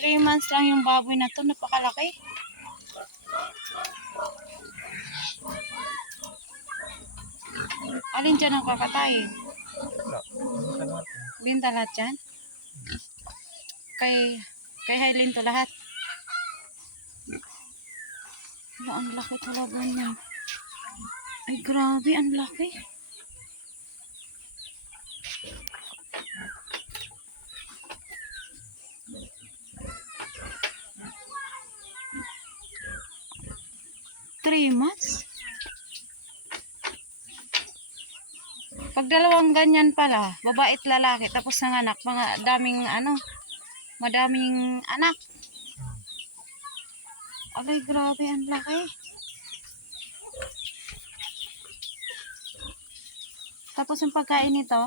3 months lang yung baboy na to, napakalaki. Alin dyan ang kakatayin? Binta lahat dyan? Kay Hailin to lahat. Wala, ang laki talaga niya. Ay, grabe, ang laki. Three months? Pag dalawang ganyan pala, babae at lalaki, tapos nanganak, mga daming madaming anak. Alay, grabe, ang laki. Tapos yung pagkain nito,